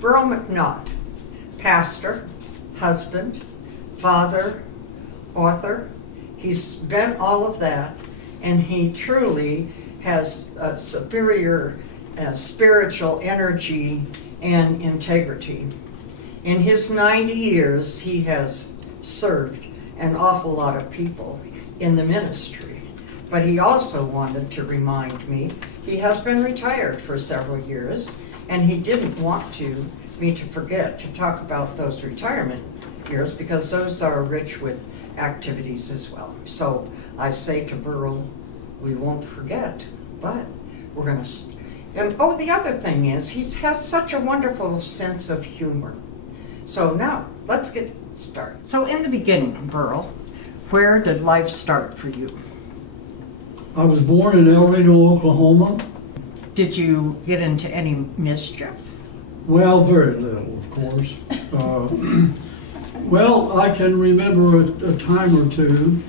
Burrel McNaught, pastor, husband, father, author. He's been all of that, and he truly has a superior spiritual energy and integrity. In his 90 years, he has served an awful lot of people in the ministry. But he also wanted to remind me, he has been retired for several years, and he didn't want me to forget to talk about those retirement years, because those are rich with activities as well. So I say to Burrel, we won't forget, but we're going to... And oh, the other thing is, he has such a wonderful sense of humor. So now, let's get started. So in the beginning, Burrel, where did life start for you? I was born in El Reno, Oklahoma. Did you get into any mischief? Well, very little, of course. Well, I can remember a time or two.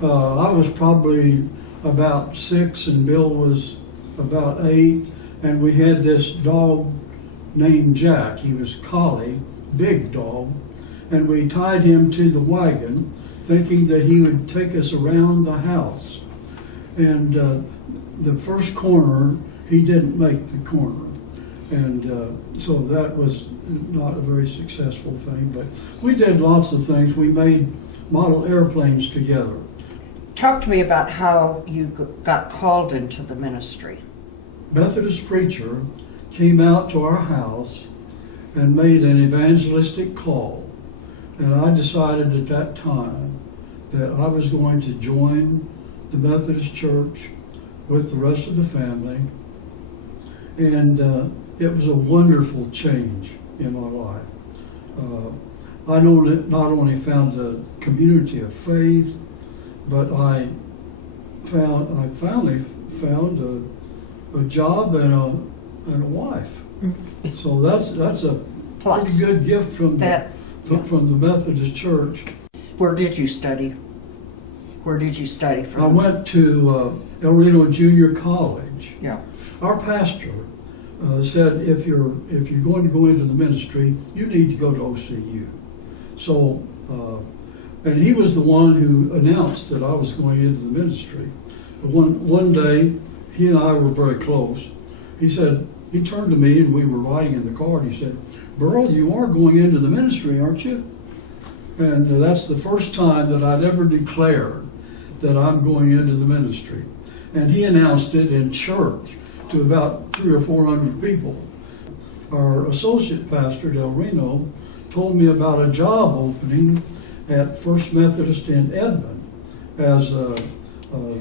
I was probably about 6 and Bill was about 8, and we had this dog named Jack. He was a collie, big dog, and we tied him to the wagon thinking that he would take us around the house. And the first corner, he didn't make the corner. And so that was not a very successful thing, but we did lots of things. We made model airplanes together. Talk to me about how you got called into the ministry. Methodist preacher came out to our house and made an evangelistic call. And I decided at that time that I was going to join the Methodist Church with the rest of the family. And it was a wonderful change in my life. I not only found a community of faith, but I finally found a job and a wife. So that's a pretty good gift from the Methodist Church. Where did you study? Where did you study from? I went to El Reno Junior College. Yeah. Our pastor said if you're going to go into the ministry, you need to go to OCU. So, and he was the one who announced that I was going into the ministry. One day, he and I were very close. He turned to me, and we were riding in the car, and he said, "Burrel, you are going into the ministry, aren't you?" And that's the first time that I'd ever declared that I'm going into the ministry. And he announced it in church to about 300 or 400 people. Our associate pastor, Del Reno, told me about a job opening at First Methodist in Edmond as a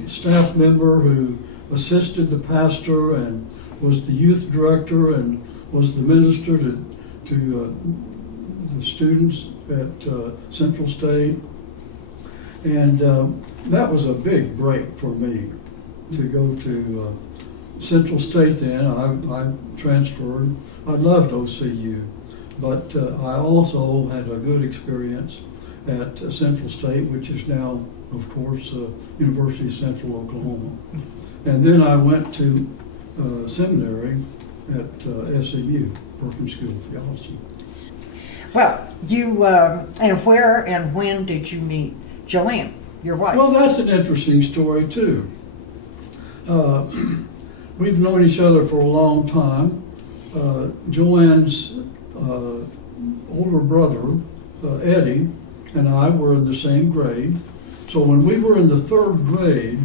staff member who assisted the pastor and was the youth director and was the minister to the students at Central State. And that was a big break for me to go to Central State then. I transferred. I loved OCU, but I also had a good experience at Central State, which is now, of course, University of Central Oklahoma. And then I went to seminary at SMU, Perkins School of Theology. Well, you, and where and when did you meet Joanne, your wife? Well, that's an interesting story, too. We've known each other for a long time. Joanne's older brother, Eddie, and I were in the same grade. So when we were in the 3rd grade,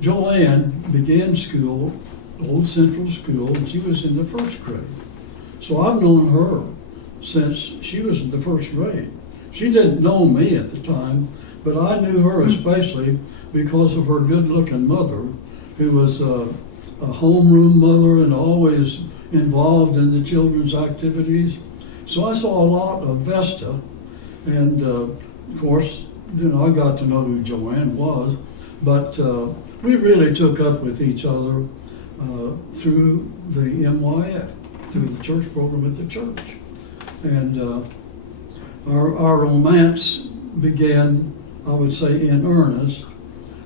Joanne began school, Old Central School, and she was in the 1st grade. So I've known her since she was in the 1st grade. She didn't know me at the time, but I knew her especially because of her good-looking mother, who was a homeroom mother and always involved in the children's activities. So I saw a lot of Vesta, and of course, then I got to know who Joanne was, but we really took up with each other through the MYF, through the church program at the church. And our romance began, I would say, in earnest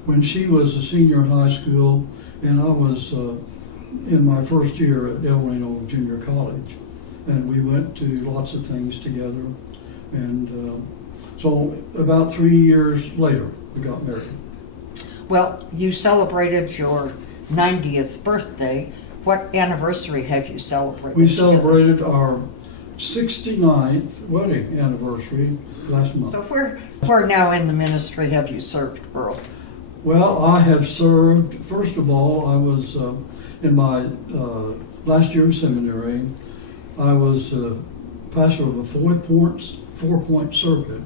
when she was a senior in high school and I was in my first year at El Reno Junior College. and we went to lots of things together. And so about 3 years later, we got married. Well, you celebrated your 90th birthday. What anniversary have you celebrated? We together? celebrated our 69th wedding anniversary last month. So where now in the ministry have you served, Burrel? Well, I have served, first of all, I was in my last year in seminary, I was pastor of a four-point circuit,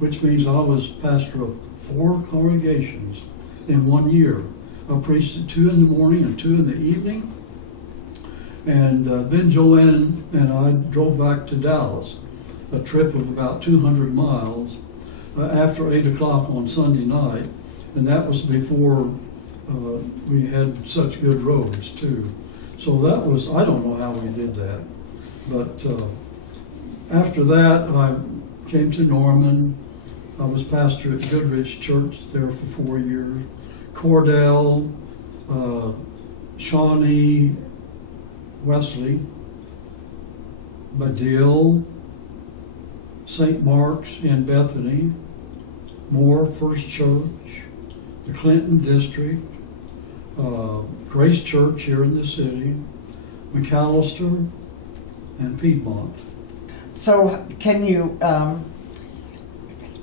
which means I was pastor of 4 congregations in 1 year. I preached at 2 in the morning and 2 in the evening. And then Joanne and I drove back to Dallas, a trip of about 200 miles, after 8 o'clock on Sunday night. And that was before we had such good roads, too. So that was, I don't know how we did that. But after that, I came to Norman. I was pastor at Goodrich Church there for 4 years. Cordell, Shawnee, Wesley, Badil, St. Mark's in Bethany, Moore First Church, the Clinton District, Grace Church here in the city, McAllister, and Piedmont. So can you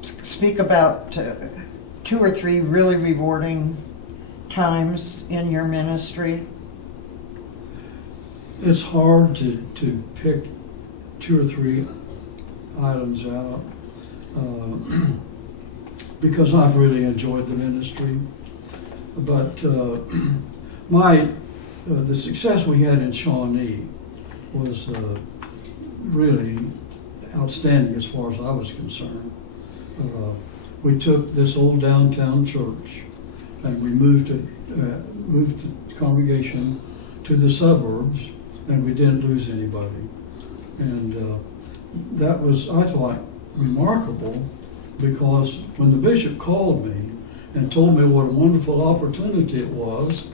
speak about 2 or 3 really rewarding times in your ministry? It's hard to pick 2 or 3 items out because I've really enjoyed the ministry. But the success we had in Shawnee was really outstanding as far as I was concerned. We took this old downtown church and we moved the congregation to the suburbs, and we didn't lose anybody. And that was, I thought, remarkable, because when the bishop called me and told me what a wonderful opportunity it was,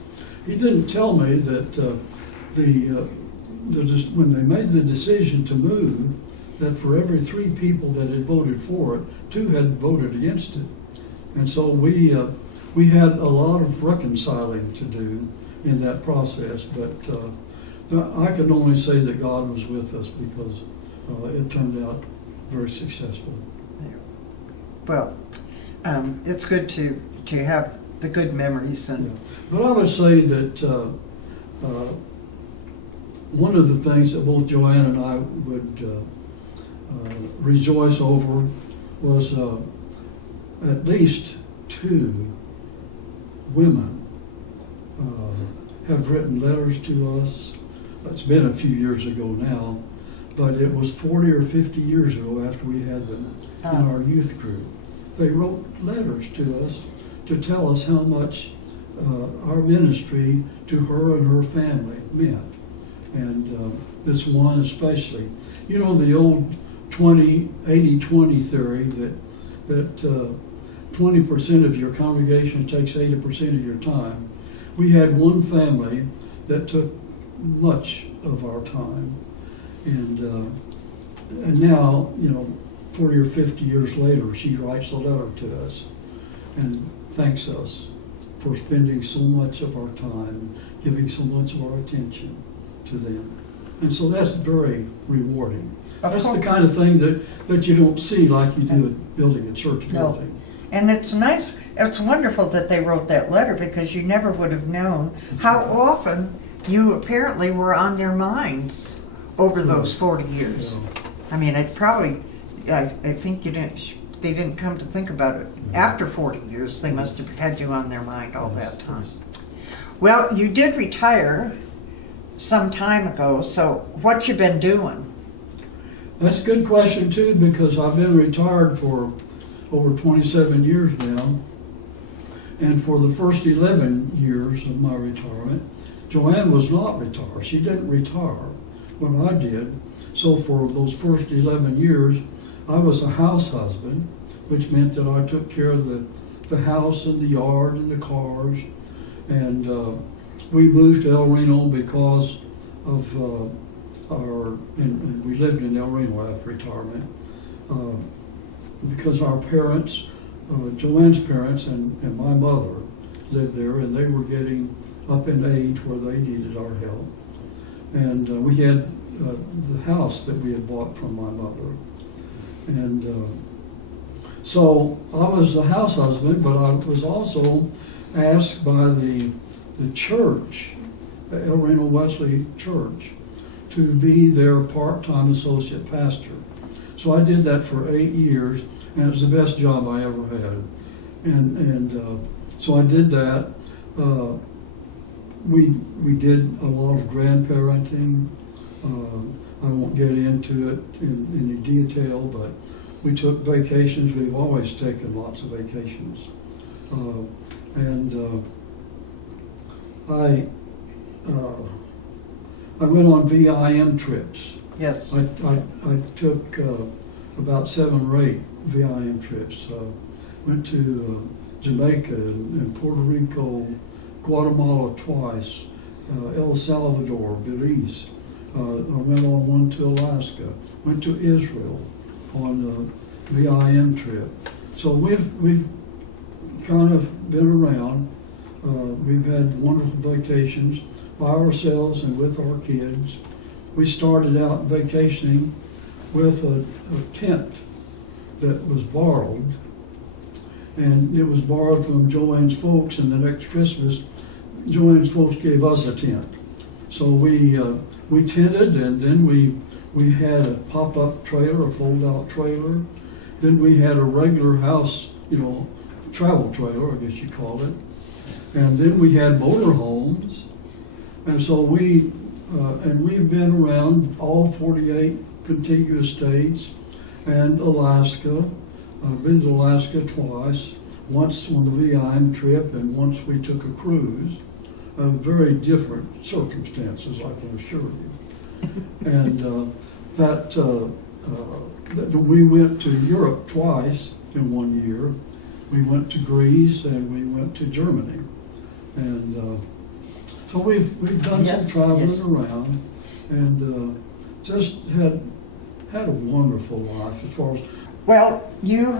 he didn't tell me that when they made the decision to move, that for every 3 people that had voted for it, 2 had voted against it. And so we had a lot of reconciling to do in that process, but I can only say that God was with us, because it turned out very successful. Well, it's good to have the good memories. And yeah. But I would say that one of the things that both Joanne and I would rejoice over was at least 2 women have written letters to us. It's been a few years ago now, but it was 40 or 50 years ago after we had them in our youth group. They wrote letters to us to tell us how much our ministry to her and her family meant. And this one especially. You know, the old 80-20 theory that 20% of your congregation takes 80% of your time. We had one family that took much of our time, and now, 40 or 50 years later, she writes a letter to us and thanks us for spending so much of our time, giving so much of our attention to them. And so that's very rewarding. That's the kind of thing that you don't see like you do at building a church building. And it's nice, it's wonderful that they wrote that letter, because you never would have known how often you apparently were on their minds over those 40 years. Yeah. I mean, it probably, I think they didn't come to think about it. After 40 years, they must have had you on their mind all that time. Well, you did retire some time ago, so what you been doing? That's a good question too, because I've been retired for over 27 years now. And for the first 11 years of my retirement, Joanne was not retired. She didn't retire when I did. So for those first 11 years, I was a house husband, which meant that I took care of the house and the yard and the cars. And we moved to El Reno because of and we lived in El Reno after retirement, because our parents, Joanne's parents and my mother lived there, and they were getting up in age where they needed our help. And we had the house that we had bought from my mother. And so I was the house husband, but I was also asked by the church, El Reno Wesley Church, to be their part-time associate pastor. So I did that for 8 years, and it was the best job I ever had. And so I did that. We did a lot of grandparenting. I won't get into it in any detail, but we took vacations. We've always taken lots of vacations. I went on VIM trips. Yes. I took about 7 or 8 VIM trips. Went to Jamaica and Puerto Rico, Guatemala twice, El Salvador, Belize. I went on one to Alaska. Went to Israel on a VIM trip. So we've kind of been around. We've had wonderful vacations by ourselves and with our kids. We started out vacationing with a tent that was borrowed, and it was borrowed from Joanne's folks, and the next Christmas, Joanne's folks gave us a tent. So we tented, and then we had a pop-up trailer, a fold-out trailer. Then we had a regular house, travel trailer, I guess you call it. And then we had motor homes. And so we've been around all 48 contiguous states and Alaska. I've been to Alaska twice, once on the VIM trip and once we took a cruise. Very different circumstances, I can assure you. And we went to Europe twice in 1 year. We went to Greece and we went to Germany. And so we've done some traveling around, and just had a wonderful life as far as. Well, you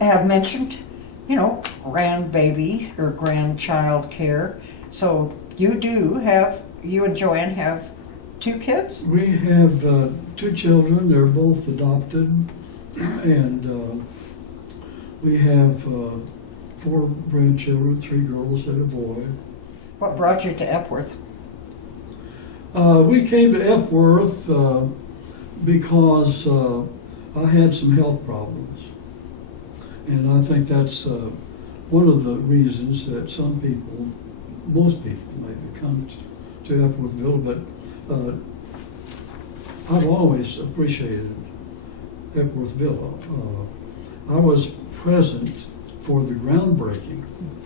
have mentioned, grandbaby or grandchild care. So you and Joanne have 2 kids? We have 2 children. They're both adopted, and we have 4 grandchildren, 3 girls and a boy. What brought you to Epworth? We came to Epworth because I had some health problems. And I think that's one of the reasons that most people maybe come to Epworthville, but I've always appreciated Epworthville. I was present for the groundbreaking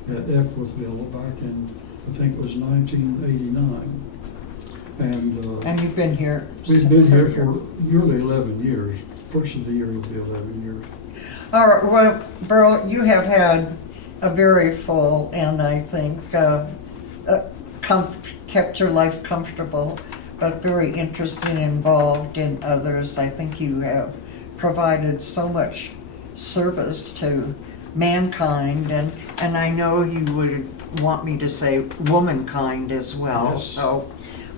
at Epworthville back in, I think it was 1989. And you've been here? We've been here for nearly 11 years. First of the year will be 11 years. All right, well, Burrel, you have had a very full and I think kept your life comfortable, but very interested and involved in others. I think you have provided so much service to mankind, and I know you would want me to say womankind as well. Yes. So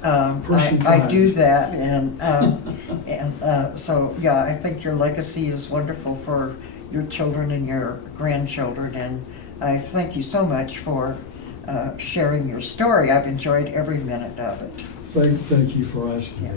I do that, and so yeah, I think your legacy is wonderful for your children and your grandchildren, and I thank you so much for sharing your story. I've enjoyed every minute of it. Thank you for asking me.